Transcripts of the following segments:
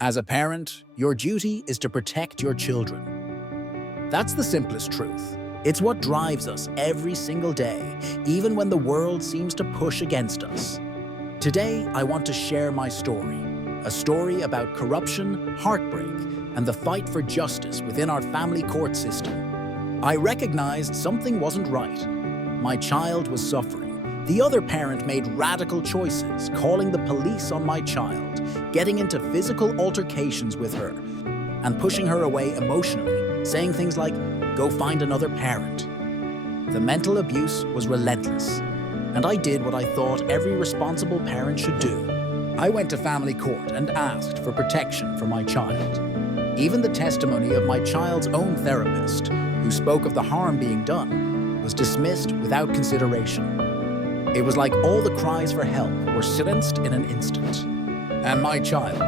As a parent, your duty is to protect your children. That's the simplest truth. It's what drives us every single day, even when the world seems to push against us. Today, I want to share my story, a story about corruption, heartbreak, and the fight for justice within our family court system. I recognized something wasn't right. My child was suffering. The other parent made radical choices, calling the police on my child, getting into physical altercations with her, and pushing her away emotionally, saying things like, "Go find another parent." The mental abuse was relentless, and I did what I thought every responsible parent should do. I went to family court and asked for protection for my child. Even the testimony of my child's own therapist, who spoke of the harm being done, was dismissed without consideration. It was like all the cries for help were silenced in an instant. And my child,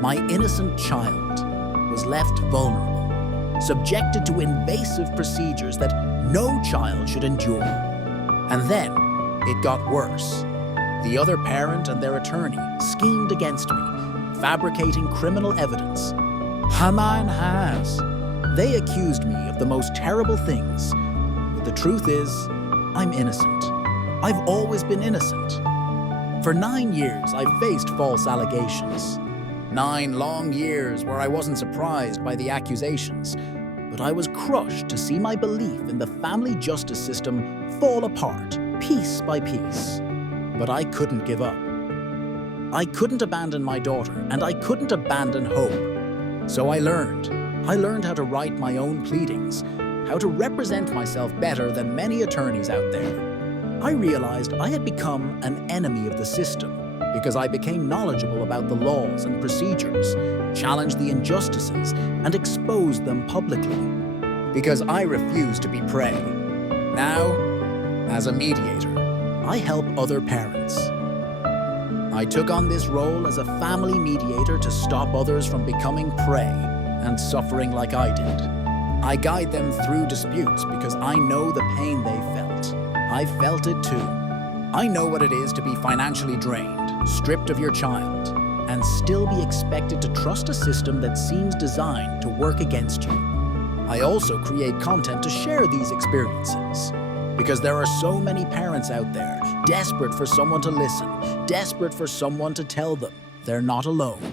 my innocent child, was left vulnerable, subjected to invasive procedures that no child should endure. And then it got worse. The other parent and their attorney schemed against me, fabricating criminal evidence. Haman has. They accused me of the most terrible things, but the truth is, I'm innocent. I've always been innocent. For 9 years, I've faced false allegations. 9 long years where I wasn't surprised by the accusations, but I was crushed to see my belief in the family justice system fall apart, piece by piece. But I couldn't give up. I couldn't abandon my daughter, and I couldn't abandon hope. So I learned how to write my own pleadings, how to represent myself better than many attorneys out there. I realized I had become an enemy of the system because I became knowledgeable about the laws and procedures, challenged the injustices, and exposed them publicly. Because I refused to be prey. Now, as a mediator, I help other parents. I took on this role as a family mediator to stop others from becoming prey and suffering like I did. I guide them through disputes because I know the pain they felt. I felt it too. I know what it is to be financially drained, stripped of your child, and still be expected to trust a system that seems designed to work against you. I also create content to share these experiences, because there are so many parents out there desperate for someone to listen, desperate for someone to tell them they're not alone.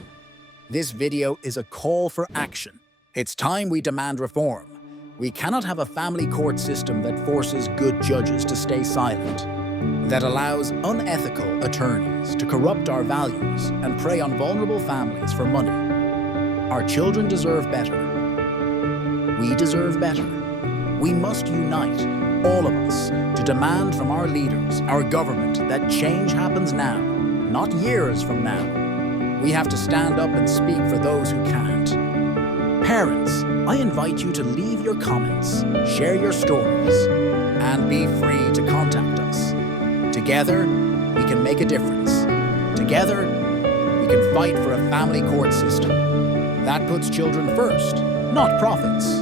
This video is a call for action. It's time we demand reform. We cannot have a family court system that forces good judges to stay silent, that allows unethical attorneys to corrupt our values and prey on vulnerable families for money. Our children deserve better. We deserve better. We must unite, all of us, to demand from our leaders, our government, that change happens now, not years from now. We have to stand up and speak for those who can't. Parents, I invite you to leave your comments, share your stories, and be free to contact us. Together, we can make a difference. Together, we can fight for a family court system that puts children first, not profits.